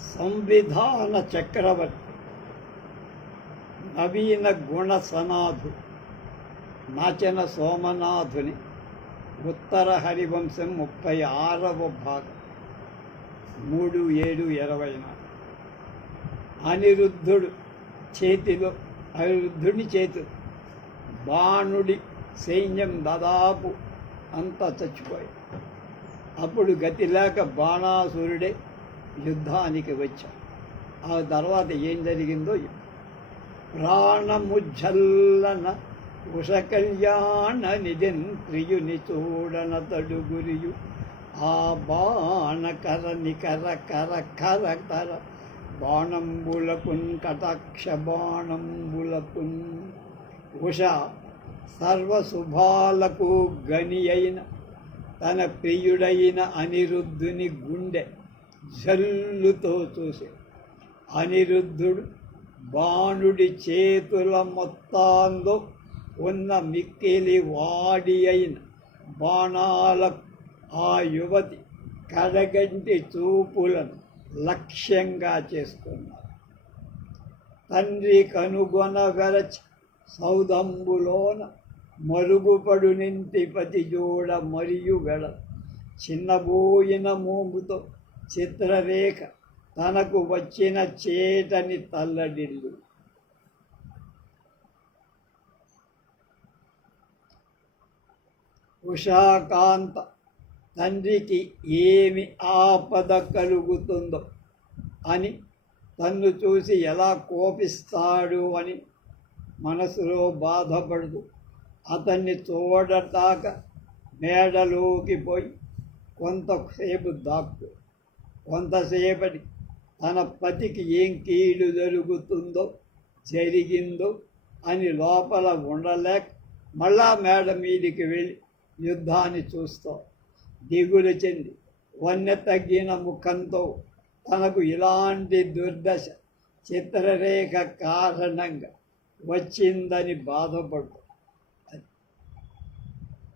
సంవిధాన చక్రవర్తి నవీన గుణ సనాథు నాచన సోమనాథుని ఉత్తర హరివంశం ముప్పై ఆరవ భాగం మూడు ఏడు ఇరవై నాలుగు. అనిరుద్ధుడు చేతిలో అనిరుద్ధుడి చేతి బాణుడి సైన్యం దాదాపు అంతా చచ్చిపోయి అప్పుడు గతి లేక బాణాసురుడే యుద్ధానికి వచ్చాడు ఆ తర్వాత ఏం జరిగిందో ప్రాణముజ్జల్లన ఉష కళ్యాణ నిధిన్ ప్రియుని చూడన తడుగురియు ఆ బాణ కర నికర కర కర కర బాణంబులకున్ కటాక్ష బాణంబులకున్. ఉష సర్వశుభాలకు గని అయిన తన ప్రియుడైన అనిరుద్ధుని గుండె జల్లుతో చూసి అనిరుద్ధుడు బాణుడి చేతుల మొత్తాందో ఉన్న మిక్కిలి వాడి అయిన బాణాల ఆ యువతి కడగంటి చూపులను లక్ష్యంగా చేసుకున్నారు తండ్రి కనుగొన వెరచి సౌదంబులోన మరుగుపడు నింటి పతి జోడ మరియు వెడ చిన్నబోయిన మోముతో చిత్రరేఖ తనకు వచ్చిన చేటని తల్లడిల్లు. ఉషాకాంత తండ్రికి ఏమి ఆపద కలుగుతుందో అని తన్ను చూసి ఎలా కోపిస్తాడు అని మనసులో బాధపడుతూ అతన్ని చూడటాక మేడలోకి పోయి కొంతసేపు దాక్కు. కొంతసేపటి తన పతికి ఏం కీడు జరుగుతుందో జరిగిందో అని లోపల ఉండలేక మళ్ళా మేడ మీదికి వెళ్ళి యుద్ధాన్ని చూస్తాం. దిగులు చెంది వన్నె తగ్గిన ముఖంతో తనకు ఇలాంటి దుర్దశ చిత్రరేఖ కారణంగా వచ్చిందని బాధపడు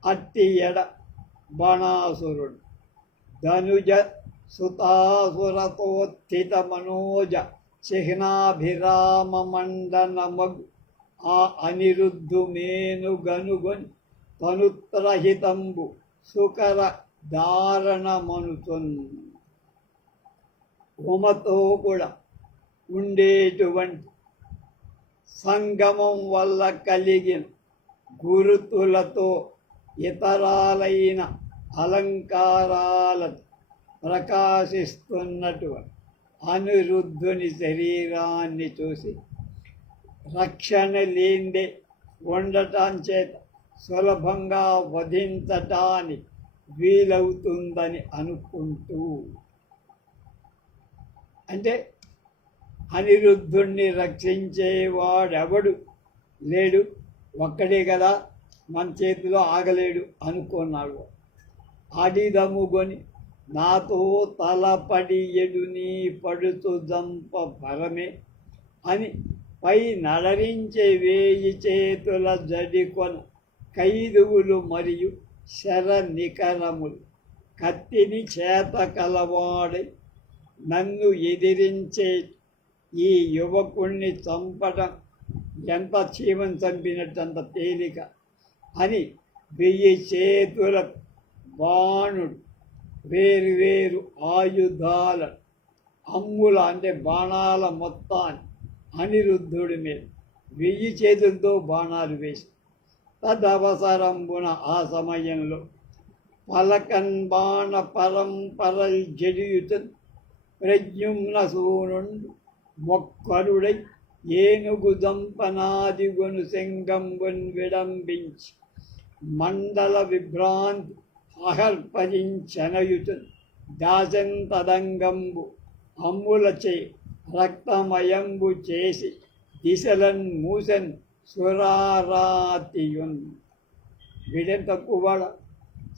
అట్టి ఎడ బాణాసురుడు ధనుజ సుతాసురతోత్థిత మనోజ చిహ్నాభిరామ మండనమగు ఆ అనిరుద్ధు మేను గనుగొని తనుత్రహితంబు సుకర దారణమనుతున్ ఉమతో కూడా ఉండేటువంటి సంగమం వల్ల కలిగిన గురుతులతో ఇతరాలైన అలంకారాలతో ప్రకాశిస్తున్నటువంటి అనిరుద్ధుని శరీరాన్ని చూసి రక్షణ లేందే ఉండటం చేత సులభంగా వధించటానికి వీలవుతుందని అనుకుంటూ. అంటే అనిరుద్ధుణ్ణి రక్షించేవాడెవడు? లేడు. ఒక్కడే కదా మన చేతిలో ఆగలేడు అనుకున్నాడు. అడిదముగొని నాతో తలపడి ఎడుని పడుతు జంప పరమే అని పై నడరించే వేయి చేతుల జడికొన ఖైదువులు మరియు శర నికరములు కత్తిని చేత కలవాడై నన్ను ఎదిరించే ఈ యువకుణ్ణి చంపడం ఎంత చీమని చంపినట్టంత తేలిక అని వెయ్యి చేతుల బాణుడు వేరు వేరు ఆయుధాల అమ్ముల అంటే బాణాల మొత్తాన్ని అనిరుద్ధుడి మీద. వెయ్యి చేతులతో బాణాలు వేసి. తదవసరంబున ఆ సమయంలో పలకన్ బాణ పరంపరల్ జడియుతన్ ప్రజ్ఞుమ్న సూనుండు మొక్కరుడై ఏనుగు దంపనాదిగొను శంగంబున్ విడంబించి. మండల విభ్రాంతి అహర్పజించనయుతు దాసంతదంగంబు అమ్ములచే రక్తమయంబు చేసి దిశలన్ మూసన్ సురారాతియున్. విడెం తక్కువడ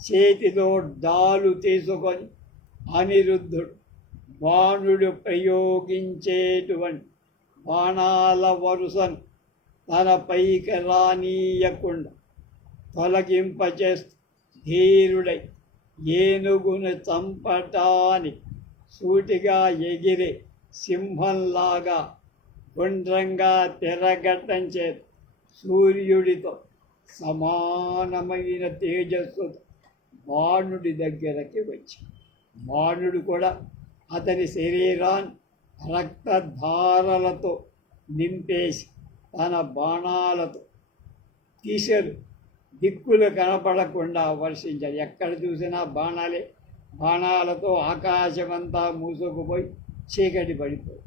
చేతిలో డాలు తీసుకొని అనిరుద్ధుడు బాణుడు ప్రయోగించేటువంటి బాణాల వరుసను తన పైకి రానీయకుండా తొలగింపచేస్తూ ధీరుడై ఏనుగును చంపటాని సూటిగా ఎగిరే సింహంలాగా గుండ్రంగా తిరగటం చేత సూర్యుడితో సమానమైన తేజస్సు బాణుడి దగ్గరకి వచ్చి బాణుడు కూడా అతని శరీరాన్ని రక్తధారలతో నింపేసి తన బాణాలతో తీశారు. దిక్కులు కనపడకుండా వర్షించాలి. ఎక్కడ చూసినా బాణాలే. బాణాలతో ఆకాశమంతా మూసుకుపోయి చీకటి పడిపోయి.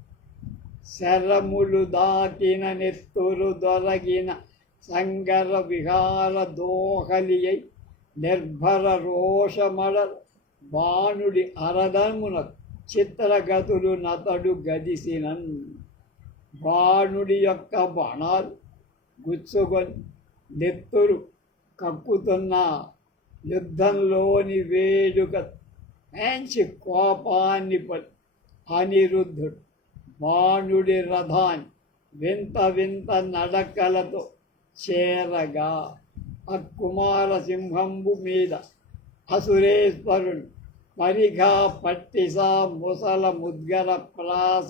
శరములు దాటిన నెత్తురు దొరగిన సంగర విహార దోహలి అయి నిర్భర రోషమడ బాణుడి అరదమున చిత్రగతులు నతడు గదిసినన్. బాణుడి యొక్క బాణాలు గుచ్చుకొని నెత్తురు కక్కుతున్న యుద్ధంలోని వేడుక. మంచి కోపాన్ని అనిరుద్ధుడు బాణుడి రథాన్ని వింత వింత నడకలతో చేరగా ఆ కుమార సింహంబు మీద అసురేశ్వరుడు పరిఘా పట్టిసా ముసల ముద్గర ప్రాస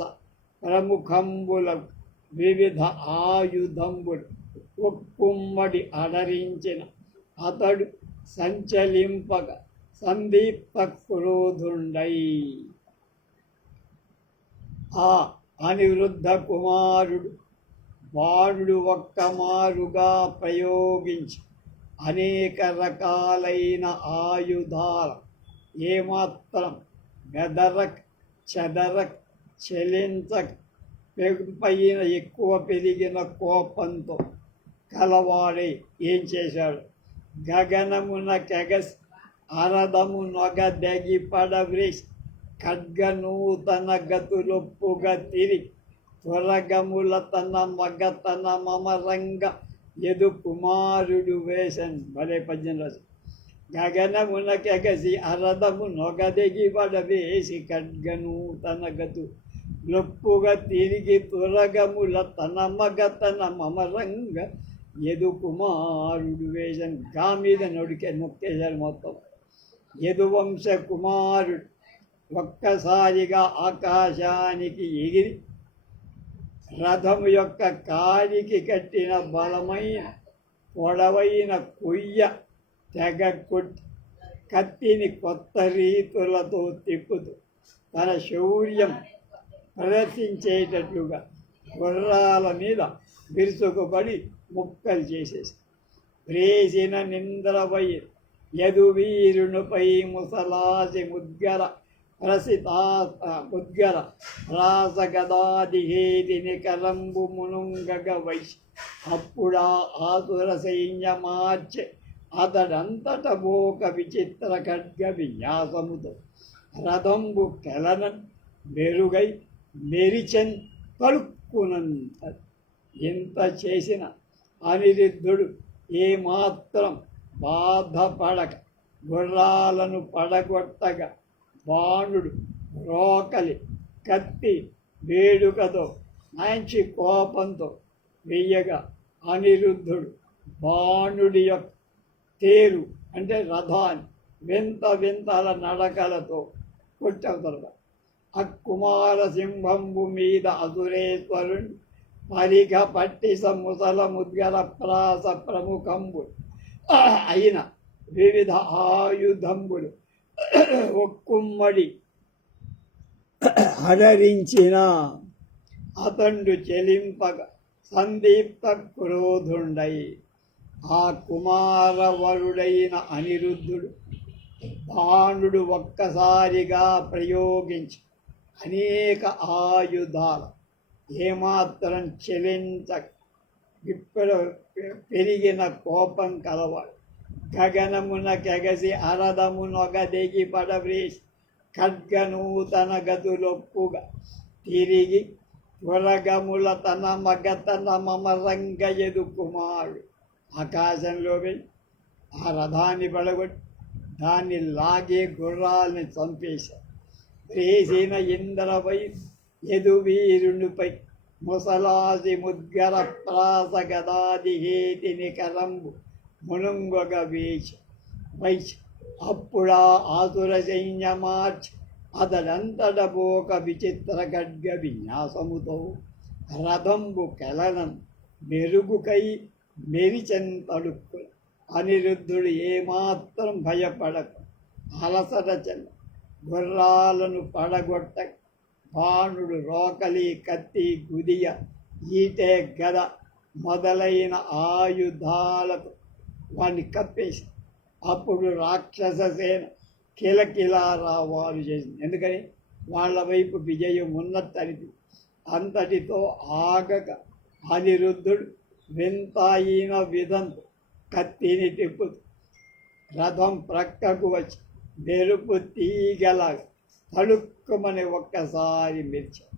ప్రముఖంబుల వివిధ ఆయుధంబులు ఒక్కుమ్మడి అడరించిన అతడు సంచలింపక సందీప్త క్రోధుండై ఆ అనివృద్ధ కుమారుడు బాణుడు ఒక్క మారుగా ప్రయోగించి అనేక రకాలైన ఆయుధాల ఏమాత్రం మెదరక్ చెదరక్ చెలించక్ పెంపైన ఎక్కువ పెరిగిన కోపంతో కలవాడై ఏం చేశాడు? గగనమున కెగస్ అరదము నొగ దగి పడవ్రేసి ఖడ్గనూతన గతులొప్పుగా తిరిగి త్వరగముల తన మగతన మమరంగ ఎదు కుమారుడు వేసన్ భలే పద్యం రాసు గగనమునకెగసి అరదము నొగదెగి పడవేసి ఖడ్గనూతన గతు లొప్పుగా తిరిగి త్వరగముల తన మగతన మమరంగ యదు కుమారుడు వేసన్గా మీద నొడికే నొక్కేశారు మొత్తం యదువంశ కుమారుడు ఒక్కసారిగా ఆకాశానికి ఎగిరి రథము యొక్క కాలికి కట్టిన బలమైన పొడవైన కొయ్య తెగ కొట్టి కత్తిని కొత్త రీతులతో తిప్పుతూ తన శౌర్యం ప్రదర్శించేటట్లుగా గుర్రాల మీద బిరుసుకుబడి ముక్కలు చేసేసి ప్రేసిన నింద్రపై యదువీరునిపై ముసలాసి ముద్గర ప్రసితా ముద్గర రాసగదాదిహేది నికరంబు మునుంగగ వైశ్. అప్పుడా ఆసుర సైన్యమార్చె అతడంతట బోక విచిత్ర ఖడ్గ విన్యాసముతో రథంబు కెలనన్ మెరుగై మెరిచన్ కలుక్కునంత ఇంత చేసిన అనిరుద్ధుడు ఏమాత్రం బాధపడక గుర్రాలను పడగొట్టగా బాణుడు రోకలి కత్తి వేడుకతో మంచి కోపంతో వెయ్యగా అనిరుద్ధుడు. బాణుడి యొక్క తేరు అంటే రథాన్ని వింత వింతల నడకలతో కొట్టవుతారు ఆ కుమార సింహంబు మీద అసురేశ్వరుణ్ణి పరిఘ పట్టిస ముసల ముద్గల ప్రాస ప్రముఖంబు అయిన వివిధ ఆయుధంబులు ఒక్కుమ్మడి హడరించిన అతండు చెలింపగ సందీప్త క్రోధుండై ఆ కుమారవరుడైన అనిరుద్ధుడు బాణుడు ఒక్కసారిగా ప్రయోగించి అనేక ఆయుధాలు ఏమాత్రం చెలించ ఇప్పుడు పెరిగిన కోపం కలవాడు. గగనమున కెగసి అరదమునొగదెగి పడవ్రేసి ఖడ్గనూతన గదులొప్పుగా తిరిగి త్వరగముల తన మగతన మమరంగ ఎదు కుమారుడు ఆకాశంలో వెళ్ళి ఆ రథాన్ని పడగొట్టి దాన్ని లాగే గుర్రాల్ని చంపేశారు వేసిన ఇంద్రవై యదువీరునిపై ముసలాది ముద్గర ప్రాస గదాదిహేతి నికరంబు మునుంగొగ వేచి వైచి. అప్పుడా ఆతుర సైన్యమార్చి అతడంతటబోక విచిత్ర ఖడ్గ విన్యాసముతో రథంబు కెలనం మెరుగుకై మెరిచెంతడుక్కు. అనిరుద్ధుడు ఏమాత్రం భయపడకు. అలసట చెల్ల గుర్రాలను పడగొట్ట బాణుడు రోకలి కత్తి గుదియ ఈటే గద మొదలైన ఆయుధాలతో వాడిని కప్పేసి అప్పుడు రాక్షస సేన కిలకిలా రావాలు చేసింది. ఎందుకని? వాళ్ళ వైపు విజయం ఉన్నట్టనిది అంతటితో ఆగక అనిరుద్ధుడు వింతాయిన విధంతో కత్తిని తిప్పుతూ రథం ప్రక్కకు వచ్చి మెరుపు తీగలాగా తడుక్కుమని ఒక్కసారి మెరిచాడు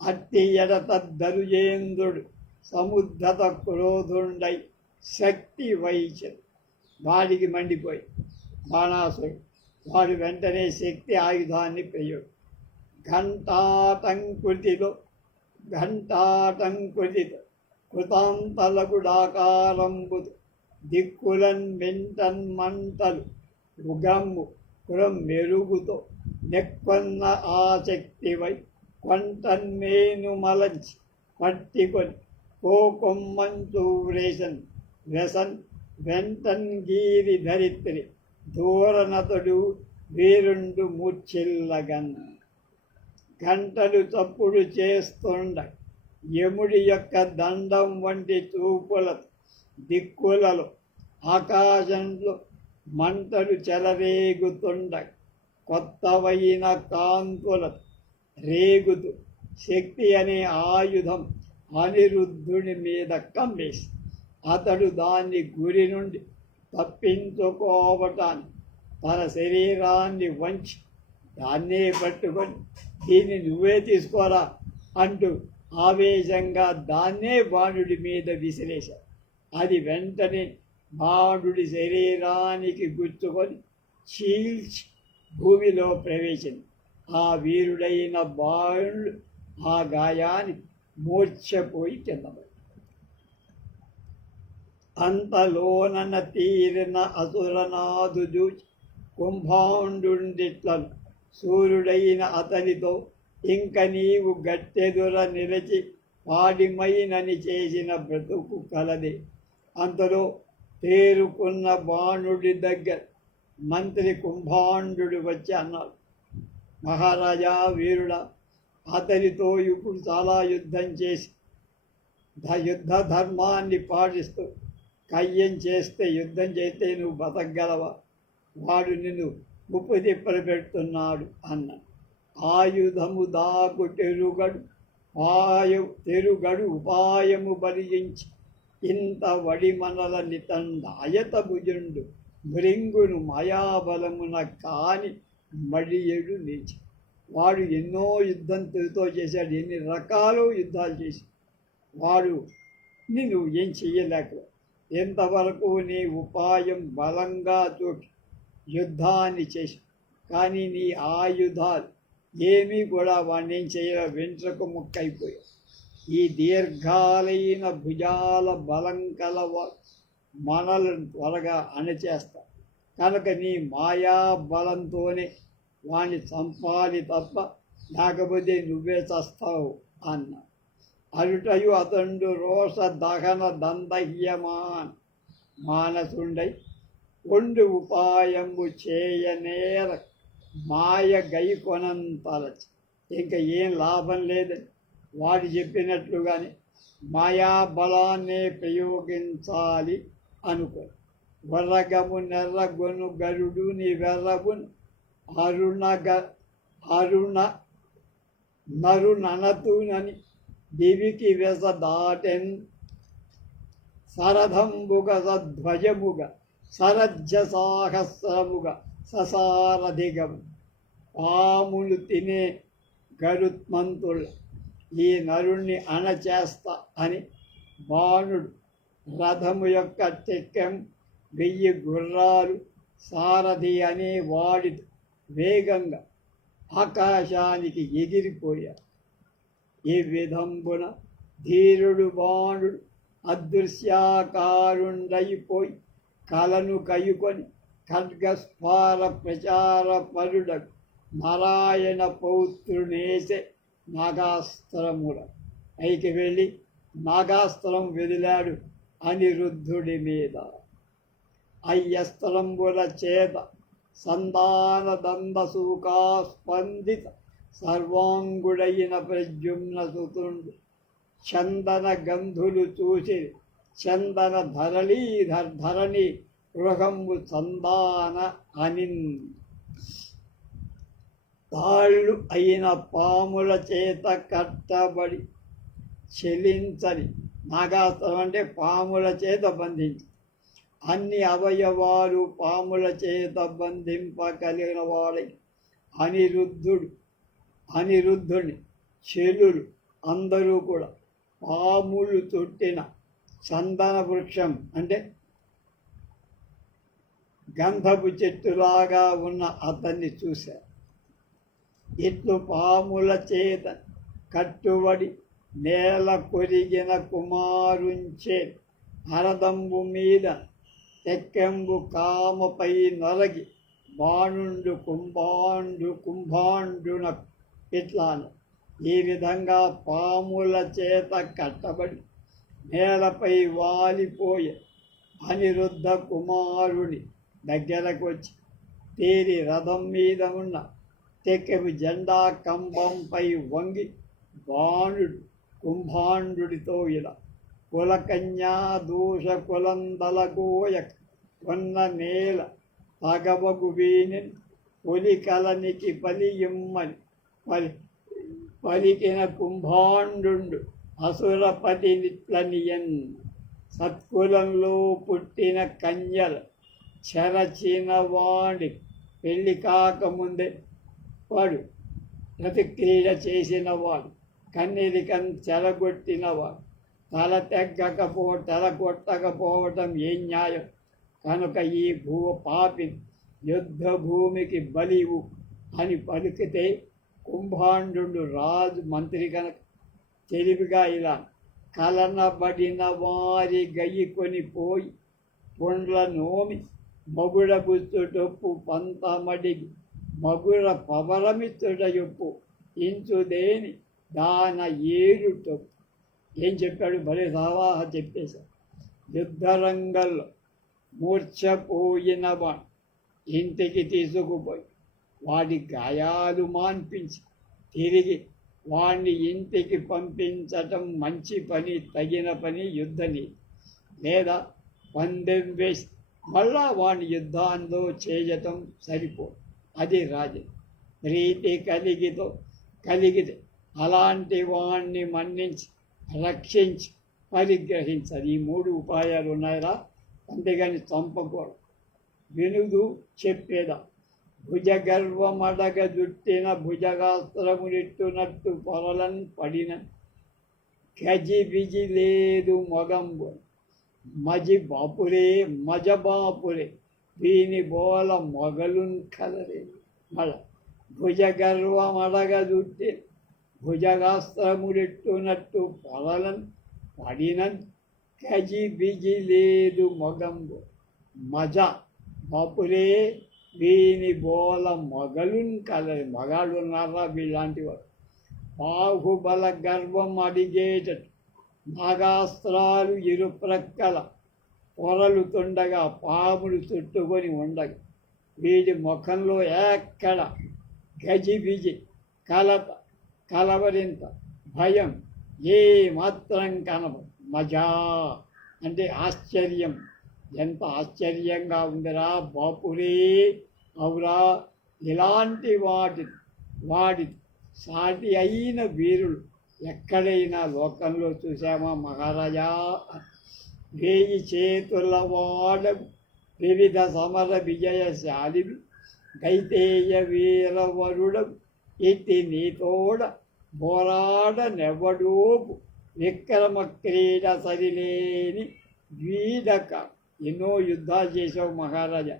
అట్టి ఎడత దరుజేంద్రుడు సముద్ధత క్రోధుండై శక్తి వహించడు వాడికి మండిపోయి బాణాసుడు వాడు వెంటనే శక్తి ఆయుధాన్ని పెయ్యడు. ఘంటాటంకుతిలో ఘంటాటంకుతితో కృతాంతలగుడాకారంబు దిక్కులన్ వెంటన్ మంటలు ఉగమ్ము కురం మెరుగుతో నెక్కొన్న ఆసక్తివై కొంటన్మేను మలంచి పట్టికొని కోకొమ్మంచు వ్రేసన్ వ్యసన్ వెంటన్ గీరి ధరిత్రి దూరనతడు వీరుండు మూర్చిల్లగన్ గంటలు తప్పుడు చేస్తుండ యముడి యొక్క దండం వంటి చూపుల దిక్కులలో ఆకాశంలో మంటలు చెలరేగుతుండ కొత్తవైన కాంతుల రేగుతూ శక్తి అనే ఆయుధం అనిరుద్ధుని మీద కమ్మేసి అతడు దాన్ని గురి నుండి తప్పించుకోవటాన్ని తన శరీరాన్ని వంచి దాన్నే పట్టుకొని దీన్ని నువ్వే తీసుకోరా అంటూ ఆవేశంగా దాన్నే బాణుడి మీద విసిరేశాడు. అది వెంటనే బాణుడి శరీరానికి గుచ్చుకొని చీల్చి భూమిలో ప్రవేశింది. ఆ వీరుడైన బాణుడు ఆ గాయాన్ని మూర్ఛపోయి కిందపడి అంతలోనన తీరిన అసురనాథు చూచి కుంభాండుండిట్లను. సూర్యుడైన అతనితో ఇంక నీవు గట్టెదుర నిలిచి పాడిమైనని చేసిన బ్రతుకు కలది. అంతలో తేరుకున్న బాణుడి దగ్గర మంత్రి కుంభాండు వచ్చి అన్నాడు మహారాజా వీరుడ అతనితో ఇప్పుడు చాలా యుద్ధం చేసి యుద్ధ ధర్మాన్ని పాటిస్తూ కయ్యం చేస్తే యుద్ధం చేస్తే నువ్వు బతకగలవా? వాడు నిన్ను ముప్పు తిప్పలు పెడుతున్నాడు అన్న. ఆయుధము దాకు తెరుగడు పాయ తెరుగడు ఉపాయము బలించి ఇంత వడిమనల నితండాయత భుజుండు మృంగును మాయాబలమున కాని మడియడు నీచి. వాడు ఎన్నో యుద్ధంతో చేశాడు ఎన్ని రకాలు యుద్ధాలు చేసి వాడు నిన్ను ఏం చెయ్యలేక ఎంతవరకు నీ ఉపాయం బలంగా తోటి యుద్ధాన్ని చేసి కానీ నీ ఆయుధాలు ఏమీ కూడా వాడిని ఏం చేయలే వెంట్రకు ముక్కైపోయాయి. ఈ దీర్ఘాలైన భుజాల బలం కలవ మనలను త్వరగా అణచేస్తా. కనుక నీ మాయా బలంతోనే వాణ్ణి చంపాలి తప్ప లేకపోతే నువ్వే చస్తావు అన్న. అరుటయు అతడు రోష దహన దందహ్యమాన్ మానసుండై ఒండు ఉపాయము చేయనేర మాయ గైకొనంతలచి ఇంకా ఏం లాభం లేదని వాడు చెప్పినట్లుగానే మాయాబలాన్నే ప్రయోగించాలి. అనుకో. వరగము నెర్రగొను గరుడు నీ అరుణ గ అరుణ నరుననతునని దివికి వెస దాటెన్. సరథంబుగ సధ్వజముగ సరజ్జ సాహస్రముగ ససారధిగము పాములు తినే గరుత్మంతుల ఈ నరుణ్ణి అణచేస్తా అని బాణుడు రథము యొక్క టెక్కెం వెయ్యి గుర్రాలు సారథి అనే వాడి వేగంగా ఆకాశానికి ఎగిరిపోయారు ఈ విధంబున ధీరుడు బాణుడు అదృశ్యాకారుండైపోయి కలను కయుకొని ఖడ్గస్ఫార ప్రచార పరుడకు నారాయణ పౌత్రునేసే నాగాస్త్రముల పైకి వెళ్ళి నాగాస్త్రం వదిలాడు. అనిరుద్ధుడి మీద అయ్యస్త్రంబుల చేత సంధాన దంద సూకాస్పందిత సర్వాంగుడైన ప్రజుమ్న సుతుండు చందన గంధులు చూసి చందన ధరళీధర్ ధరణి గృహంబు సందాన అనిన్ తాళ్ళు అయిన పాముల చేత కట్టబడి చెలించని నాగాస్త్రం అంటే పాముల చేత బంధించి అన్ని అవయవాలు పాముల చేత బంధింపగలిగిన వాడై అనిరుద్ధుడు అనిరుద్ధుని చెలుడు అందరూ కూడా పాములు చుట్టిన చందన వృక్షం అంటే గంధపు చెట్టులాగా ఉన్న అతన్ని చూశారు. ఇట్లు పాముల చేత కట్టుబడి నేల కొరిగిన కుమారుంచే అరదంబు మీద తెక్కెంబు కామపై నొరగి బాణుండు కుంభాండు కుంభాండున ఇట్లాను ఈ విధంగా పాముల చేత కట్టబడి నేలపై వాలిపోయే అనిరుద్ధ కుమారుని దగ్గరకు వచ్చి తీరి రథం మీద ఉన్న తెక్కెము జెండా కంబంపై వంగి బాణుడు కుంభాండుడితో ఇలా. కులకన్యా దూష కులందల గోయక కొన్న నేల పగవగు వీని పొలి కలనికి పలియమ్మని. పలి పలికిన కుంభాండు అసురపతి నిట్లనియన్ సత్కులంలో పుట్టిన కన్యల చెరచిన వాడి పెళ్ళి కాకముందే వాడు ప్రతిక్రియ చేసిన వాడు కన్నెరికం చెరగొట్టినవాడు తల తెగ్గకపో తల కొట్టకపోవటం ఏం న్యాయం? కనుక ఈ భూ పాపి యుద్ధ భూమికి బలివు అని పలికితే కుంభాండు రాజు మంత్రి కనుక తెలివిగా ఇలా కలనబడిన వారి గయ్యి కొనిపోయి పుండ్ల నోమి మగుడ బుచ్చుటొప్పు పంతమడి మగుడ పవరమిత్తుడయొప్పు ఇంచుదేని దాన ఏడుటొప్పు ఏం చెప్పాడు? భలే సవాహ చెప్పేశాడు. యుద్ధరంగంలో మూర్ఛపోయిన వాడు ఇంటికి తీసుకుపోయి వాడి గాయాలు మాన్పించి తిరిగి వాణ్ణి ఇంటికి పంపించటం మంచి పని తగిన పని యుద్ధని. లేదా పందెం వేసి మళ్ళా వాణ్ణి యుద్ధాంతో చేయటం సరిపో అది రాజు ప్రీతి కలిగితో కలిగితే అలాంటి వాణ్ణి మన్నించి రక్షించి పరిగ్రహించాలి ఈ మూడు ఉపాయాలు ఉన్నాయరా? అంతేగాని చంపకూడదు. వినుదు చెప్పేదా? భుజగర్వమడగ జుట్టిన భుజగాస్త్రములిట్టునట్టు పొరలను పడిన గజి బిజి లేదు మొగంబు. మజి బాపురే మజ బాపురే దీని బోల మొగలున్ కలరే మళ్ళ భుజగర్వమడగ జుట్టి భుజగాస్త్రములిట్టునట్టు పొరలను పడిన గజి బిజి లేదు మొగంబు. మజ బాపురే వీని బోల మొగలున్ కలరి మగాళ్ళు ఉన్నారా వీళ్ళంటి వారు బాహుబల గర్వం అడిగేటట్టు నాగాస్త్రాలు ఇరుప్రక్కల పొరలు తుండగా పాములు చుట్టుకొని ఉండగా వీటి ముఖంలో ఎక్కడ గజిబిజి కలత కలవరింత భయం ఏ మాత్రం కనబ మజా అంటే ఆశ్చర్యం. ఎంత ఆశ్చర్యంగా ఉందిరా బాపురే అవురా? ఇలాంటి వాటి వాడి సాటి అయిన వీరులు ఎక్కడైనా లోకంలో చూసామా మహారాజా? వేయి చేతుల వాడ వివిధ సమర విజయశాలివి దైతేయ వీరవరుడం ఇట్టి నీతోడ పోరాడ విక్రమ క్రీడ సరిలేని వీడక ఎన్నో యుద్ధాలు చేసావు మహారాజా.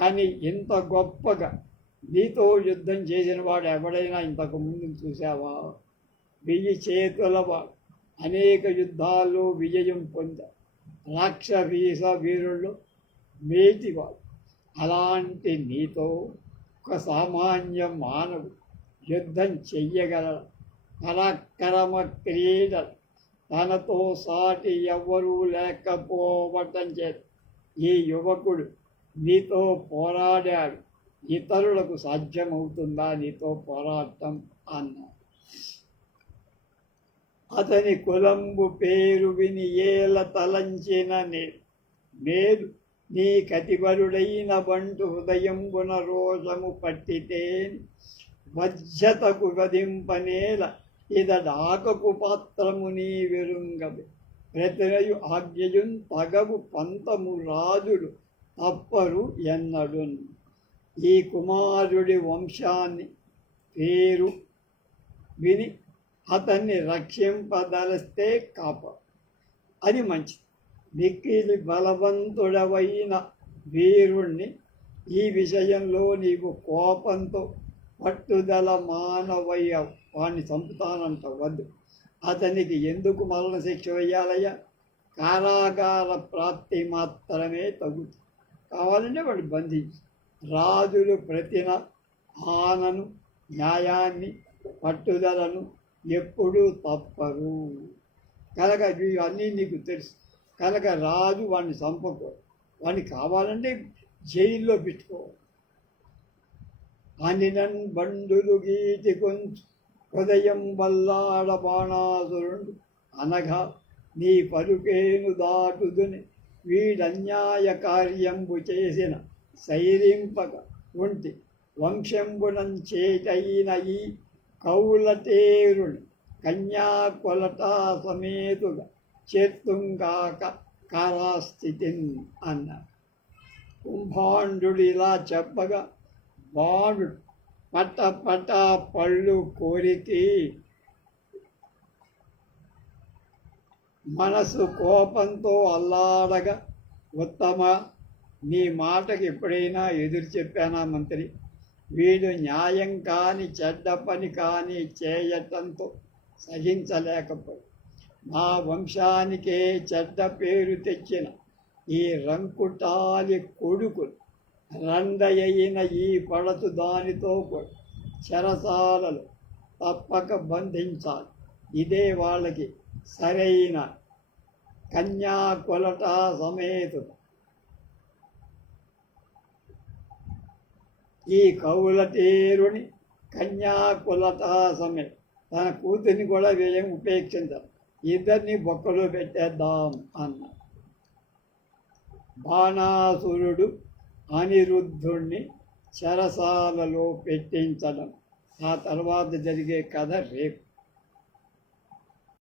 కానీ ఇంత గొప్పగా నీతో యుద్ధం చేసిన వాడు ఎవడైనా ఇంతకు ముందు చూసావా వెయ్యి చేతుల వాడు అనేక యుద్ధాల్లో విజయం పొందారు రాక్షస వీరుళ్ళు మేటివాడు. అలాంటి నీతో ఒక సామాన్య మానవుడు యుద్ధం చెయ్యగల పరాక్రమ క్రీడలు తనతో సాటి ఎవ్వరూ లేకపోవటం చేత ఈ యువకుడు నీతో పోరాడాడు ఇతరులకు సాధ్యమవుతుందా నీతో పోరాటం అన్నాడు అతని కులంబు పేరు విని ఏల తలంచిన మేలు నీ కతిబరుడైన బంటు హృదయంబున రోజము పట్టితే మధ్యతకు వధింపనేల ఇదడాకకు పాత్రము నీ వెరుంగవి ప్రతిరయు ఆజ్ఞయున్ తగవు పంతము రాజులు తప్పరు ఎన్నడున్. ఈ కుమారుడి వంశాన్ని పేరు విని అతన్ని రక్షింపదలిస్తే కాప. అది మంచిది. మిక్కిలి బలవంతుడవైన వీరుణ్ణి ఈ విషయంలో నీవు కోపంతో పట్టుదల మానవయ్య వాణ్ణి చంపుతానంట వద్దు. అతనికి ఎందుకు మరణశిక్ష వేయాలయ్యా కారాగార ప్రాప్తి మాత్రమే తగ్గుతుంది కావాలంటే వాడు బంధించి. రాజులు ప్రతిన ఆనను న్యాయాన్ని పట్టుదలను ఎప్పుడూ తప్పరు. కనుక ఇవన్నీ నీకు తెలుసు. కనుక రాజు వాడిని చంపకూడదు. వాడిని కావాలంటే జైల్లో పెట్టుకోవాలి అనినన్ బండులు గీతి కొంచు హృదయం వల్లాడ బాణాసురుడు. అనగా నీ పలుకేను దాటుదుని వీడన్యాయ కార్యంబు చేసిన సైరింపక ఉంటి. వంశంబునం చేటైన ఈ కౌలతేరుని కన్యా కొలటా సమేతుగా చేత్తుంగాక కారాస్థితిన్ అన్నారు కుంభాండు ఇలా చెప్పగా బాణుడు పట పట పళ్ళు కోరితి మనసు కోపంతో అల్లాడగా ఉత్తమ నీ మాటకి ఎప్పుడైనా ఎదురు చెప్పానా మంత్రి? వీడు న్యాయం కాని చెడ్డ పని కానీ చేయటంతో సహించలేకపోయి నా వంశానికే చెడ్డ పేరు తెచ్చిన ఈ రంకుటాలి కొడుకులు రండయైన ఈ కొడచు దానితో చెరసాలలు తప్పక బంధించాలి. ఇదే వాళ్ళకి సరైన కన్యా కొలట సమేతు ఈ కవుల తీరుని కన్యాకులట సమేత. తన కూతుర్ని కూడా వీళ్ళేం ఉపేక్షించారు. ఇద్దరిని బొక్కలో పెట్టేద్దాం అన్న. బాణాసురుడు అనిరుద్ధుణ్ణి చెరసాలలో పెట్టించడం. ఆ తర్వాత జరిగే కథ రేపు.